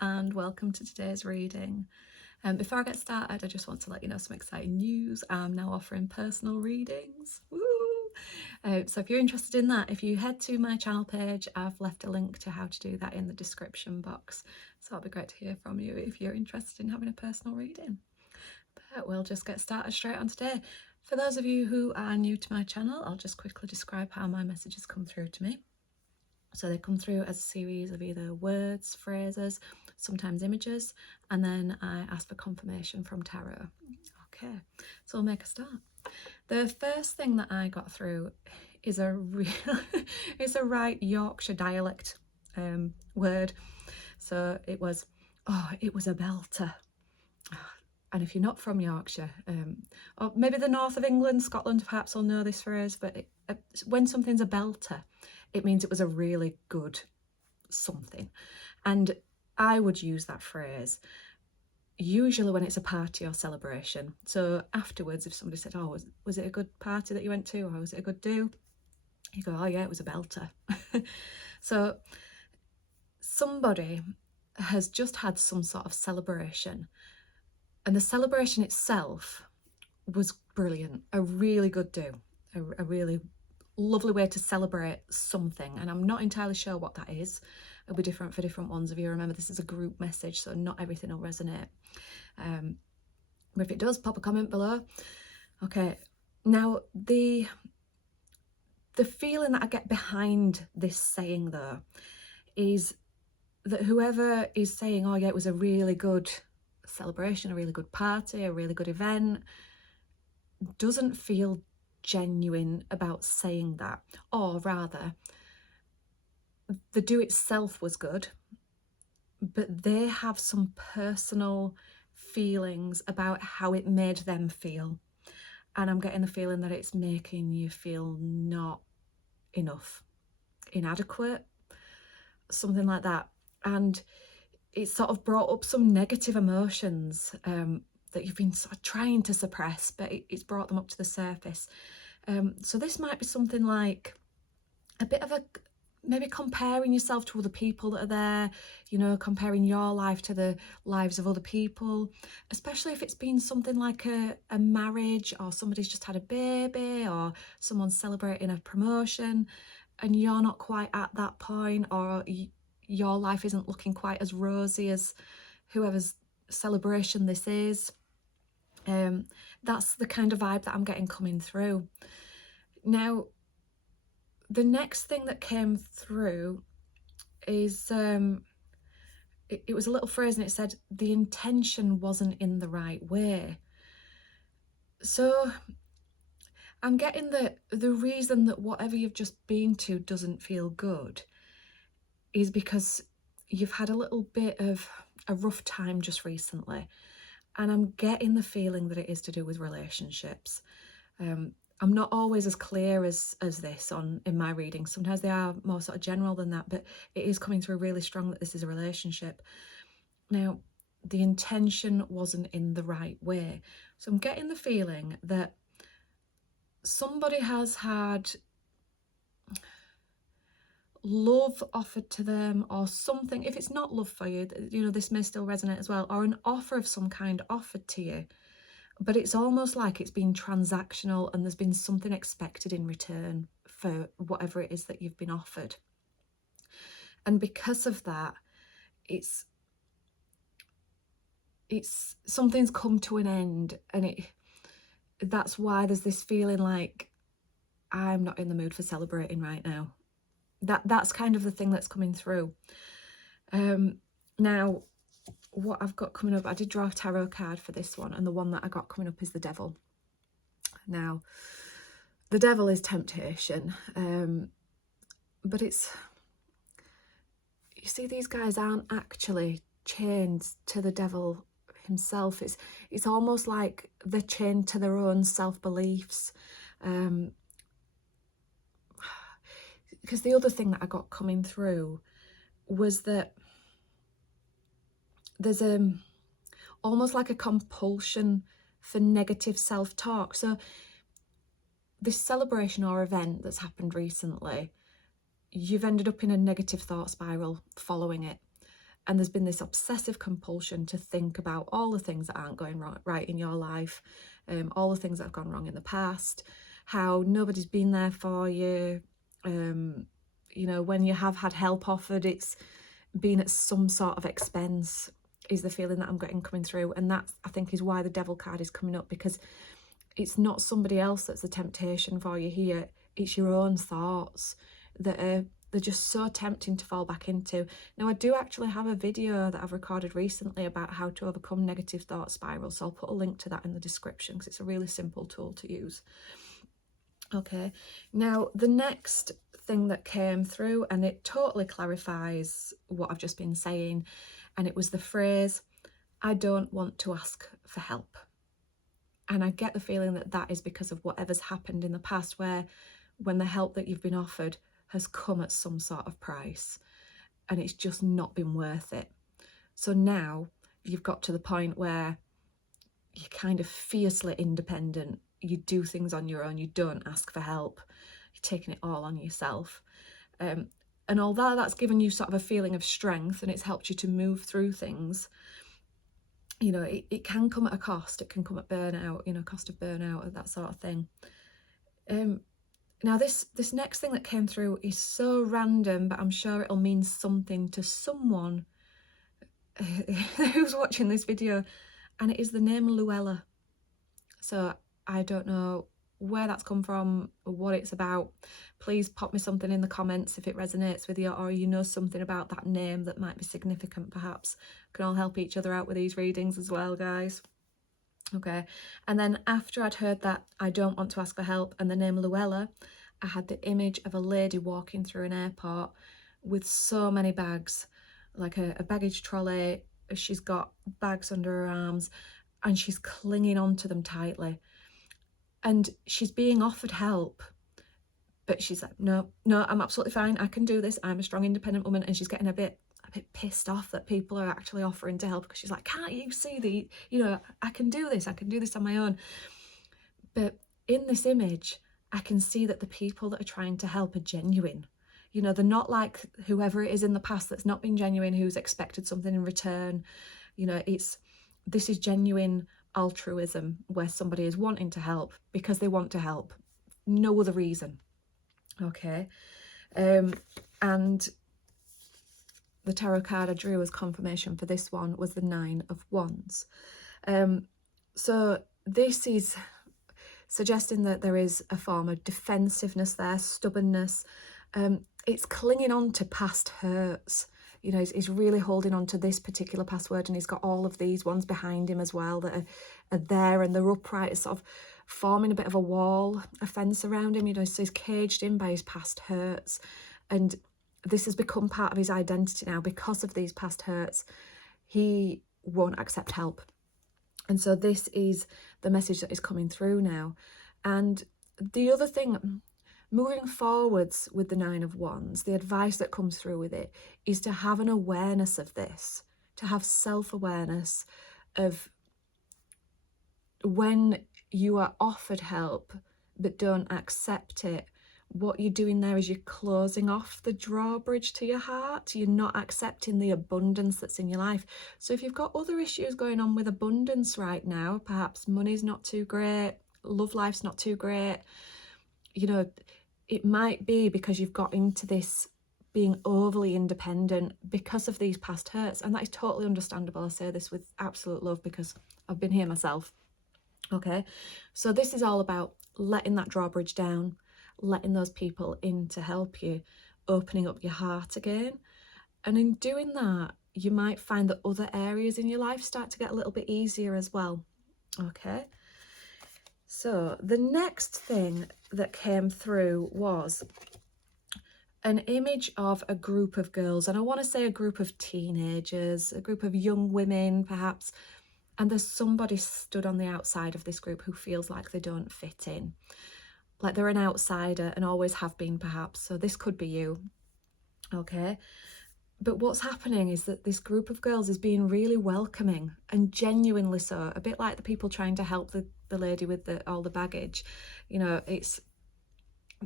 and welcome to today's reading. Before I get started, I just want to let you know some exciting news. I'm now offering personal readings. Woo! So if you're interested in that, if you head to my channel page, I've left a link to how to do that in the description box. So it'll be great to hear from you if you're interested in having a personal reading. But we'll just get started straight on today. For those of you who are new to my channel, I'll just quickly describe how my messages come through to me. So they come through as a series of either words, phrases, sometimes images, and then I ask for confirmation from tarot. Okay, so we'll make a start. The first thing that I got through is it's a right Yorkshire dialect word. So it was a belter. And if you're not from Yorkshire, or maybe the north of England, Scotland perhaps will know this phrase, but when something's a belter, it means it was a really good something. And I would use that phrase usually when it's a party or celebration. So afterwards, if somebody said, oh, was it a good party that you went to, or was it a good do? You go, oh yeah, it was a belter. So somebody has just had some sort of celebration, and the celebration itself was brilliant, a really good do, a really lovely way to celebrate something. And I'm not entirely sure what that is. It'll be different for different ones. If you remember, this is a group message, so not everything will resonate. But if it does, pop a comment below. Okay, now the feeling that I get behind this saying though is that whoever is saying, oh yeah, it was a really good celebration, a really good party, a really good event, doesn't feel genuine about saying that. Or rather, the do itself was good, but they have some personal feelings about how it made them feel. And I'm getting the feeling that it's making you feel not enough, inadequate, something like that. And it sort of brought up some negative emotions that you've been sort of trying to suppress, but it's brought them up to the surface. So this might be something like a bit of maybe comparing yourself to other people that are there, you know, comparing your life to the lives of other people, especially if it's been something like a marriage, or somebody's just had a baby, or someone's celebrating a promotion and you're not quite at that point, or your life isn't looking quite as rosy as whoever's celebration this is. That's the kind of vibe that I'm getting coming through. Now, the next thing that came through is it was a little phrase, and it said the intention wasn't in the right way. So I'm getting the reason that whatever you've just been to doesn't feel good is because you've had a little bit of a rough time just recently. And I'm getting the feeling that it is to do with relationships. I'm not always as clear as this in my readings. Sometimes they are more sort of general than that, but it is coming through really strong that this is a relationship. Now, the intention wasn't in the right way. So I'm getting the feeling that somebody has had love offered to them, or something. If it's not love for you, you know, this may still resonate as well, or an offer of some kind offered to you, but it's almost like it's been transactional and there's been something expected in return for whatever it is that you've been offered. And because of that, it's something's come to an end, and that's why there's this feeling like I'm not in the mood for celebrating right now. That's kind of the thing that's coming through. Now, what I've got coming up, I did draw a tarot card for this one, and the one that I got coming up is the Devil. Now, the Devil is temptation, but you see, these guys aren't actually chained to the devil himself. It's almost like they're chained to their own self-beliefs. Because the other thing that I got coming through was that there's almost like a compulsion for negative self-talk. So this celebration or event that's happened recently, you've ended up in a negative thought spiral following it. And there's been this obsessive compulsion to think about all the things that aren't going right in your life, all the things that have gone wrong in the past, how nobody's been there for you. You know, when you have had help offered, it's been at some sort of expense, is the feeling that I'm getting coming through. And that, I think, is why the devil card is coming up, because it's not somebody else that's the temptation for you here. It's your own thoughts that they're just so tempting to fall back into. Now, I do actually have a video that I've recorded recently about how to overcome negative thought spirals, so I'll put a link to that in the description because it's a really simple tool to use. Okay, now the next thing that came through, and it totally clarifies what I've just been saying, and it was the phrase, I don't want to ask for help. And I get the feeling that that is because of whatever's happened in the past, where when the help that you've been offered has come at some sort of price and it's just not been worth it. So now you've got to the point where you're kind of fiercely independent. You do things on your own. You don't ask for help. You're taking it all on yourself. And although that's given you sort of a feeling of strength and it's helped you to move through things, you know, it can come at a cost. It can come at burnout, you know, cost of burnout, that sort of thing. Now, this next thing that came through is so random, but I'm sure it'll mean something to someone who's watching this video, and it is the name Luella. So I don't know where that's come from or what it's about. Please pop me something in the comments if it resonates with you, or you know something about that name that might be significant perhaps. We can all help each other out with these readings as well, guys. Okay, and then after I'd heard that I don't want to ask for help and the name Luella, I had the image of a lady walking through an airport with so many bags, like a baggage trolley. She's got bags under her arms and she's clinging onto them tightly. And she's being offered help, but she's like, no, I'm absolutely fine. I can do this. I'm a strong, independent woman. And she's getting a bit pissed off that people are actually offering to help, because she's like, can't you see you know, I can do this on my own. But in this image, I can see that the people that are trying to help are genuine. You know, they're not like whoever it is in the past that's not been genuine, who's expected something in return. You know, this is genuine altruism, where somebody is wanting to help because they want to help, no other reason. Okay, and the tarot card I drew as confirmation for this one was the 9 of Wands. So this is suggesting that there is a form of defensiveness there, stubbornness. It's clinging on to past hurts. You know, he's really holding on to this particular password, and he's got all of these ones behind him as well that are there, and they're upright. It's sort of forming a bit of a wall, a fence around him, you know, so he's caged in by his past hurts. And this has become part of his identity now because of these past hurts. He won't accept help. And so this is the message that is coming through now. And the other thing, moving forwards with the 9 of Wands, the advice that comes through with it is to have an awareness of this, to have self-awareness of when you are offered help but don't accept it. What you're doing there is you're closing off the drawbridge to your heart. You're not accepting the abundance that's in your life. So if you've got other issues going on with abundance right now, perhaps money's not too great, love life's not too great, you know, it might be because you've got into this being overly independent because of these past hurts. And that is totally understandable. I say this with absolute love because I've been here myself. Okay, so this is all about letting that drawbridge down, letting those people in to help you, opening up your heart again. And in doing that, you might find that other areas in your life start to get a little bit easier as well. Okay, so the next thing that came through was an image of a group of girls, and I want to say a group of teenagers, a group of young women perhaps, and there's somebody stood on the outside of this group who feels like they don't fit in, like they're an outsider and always have been perhaps. So this could be you. Okay, but what's happening is that this group of girls is being really welcoming and genuinely so, a bit like the people trying to help the lady with all the baggage. You know,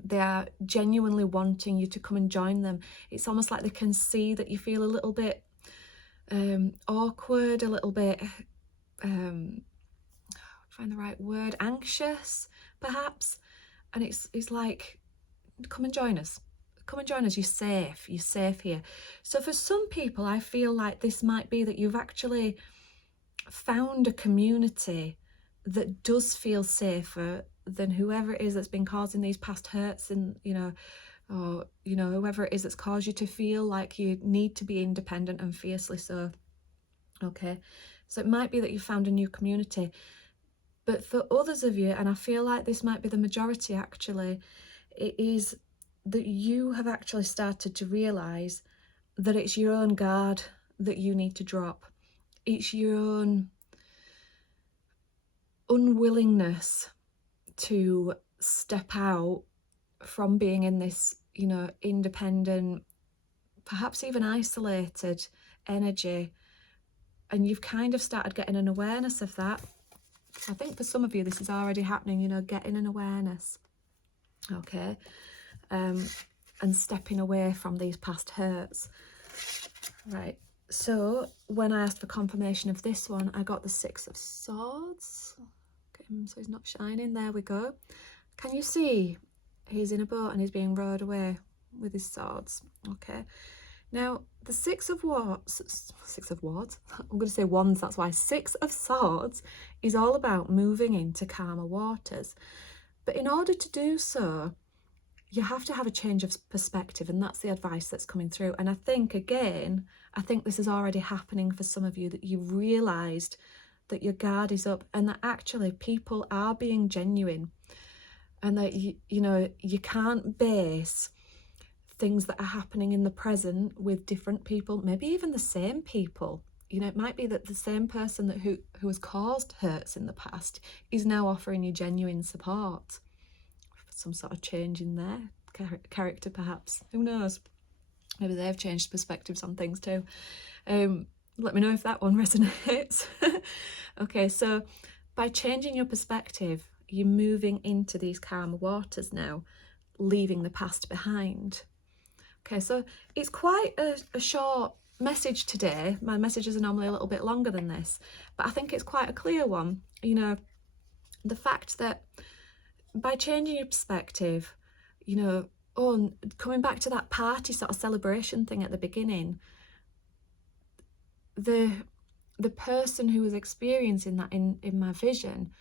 they are genuinely wanting you to come and join them. It's almost like they can see that you feel a little bit awkward, a little bit, find the right word, anxious, perhaps. And it's like, come and join us. Come and join us. You're safe here. So for some people, I feel like this might be that you've actually found a community that does feel safer than whoever it is that's been causing these past hurts, and or whoever it is that's caused you to feel like you need to be independent and fiercely so. Okay, so it might be that you found a new community, but for others of you, and I feel like this might be the majority actually, it is that you have actually started to realize that it's your own guard that you need to drop. It's your own unwillingness to step out from being in this, independent, perhaps even isolated energy. And you've kind of started getting an awareness of that. I think for some of you, this is already happening, getting an awareness. Okay. And stepping away from these past hurts. Right. So when I asked for confirmation of this one, I got the 6 of Swords. Okay, so he's not shining. There we go. Can you see? He's in a boat and he's being rowed away with his swords. Okay. Now, the 6 of Wands, I'm going to say wands, that's why. 6 of Swords is all about moving into calmer waters. But in order to do so, you have to have a change of perspective, and that's the advice that's coming through. And I think, again, this is already happening for some of you, that you've realised that your guard is up and that actually people are being genuine, and that, you can't base things that are happening in the present with different people, maybe even the same people. It might be that the same person who has caused hurts in the past is now offering you genuine support. Some sort of change in their character, perhaps. Who knows? Maybe they've changed perspectives on things too. Let me know if that one resonates. Okay, so by changing your perspective, you're moving into these calmer waters now, leaving the past behind. Okay, so it's quite a short message today. My messages are normally a little bit longer than this, but I think it's quite a clear one. The fact that by changing your perspective, coming back to that party sort of celebration thing at the beginning, the person who was experiencing that in my vision,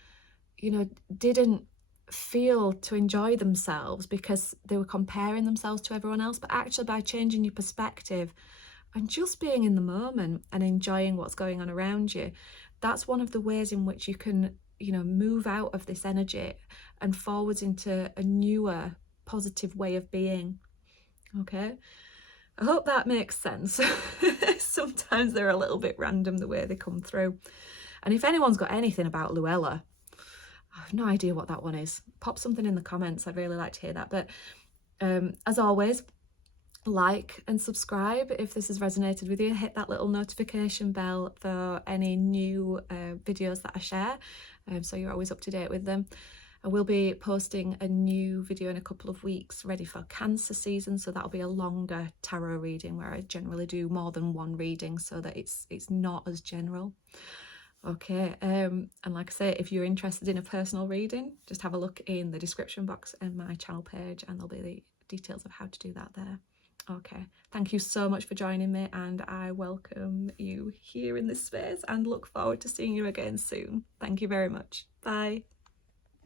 didn't feel to enjoy themselves because they were comparing themselves to everyone else, but actually by changing your perspective and just being in the moment and enjoying what's going on around you, that's one of the ways in which you can move out of this energy and forwards into a newer, positive way of being. Okay, I hope that makes sense. Sometimes they're a little bit random the way they come through. And if anyone's got anything about Luella, I have no idea what that one is. Pop something in the comments. I'd really like to hear that. But as always, like and subscribe if this has resonated with you. Hit that little notification bell for any new videos that I share, so you're always up to date with them. I will be posting a new video in a couple of weeks ready for Cancer season, so that'll be a longer tarot reading where I generally do more than one reading so that it's not as general. Okay, and like I say, if you're interested in a personal reading, just have a look in the description box and my channel page, and there'll be the details of how to do that there. Okay, thank you so much for joining me, and I welcome you here in this space and look forward to seeing you again soon. Thank you very much. Bye.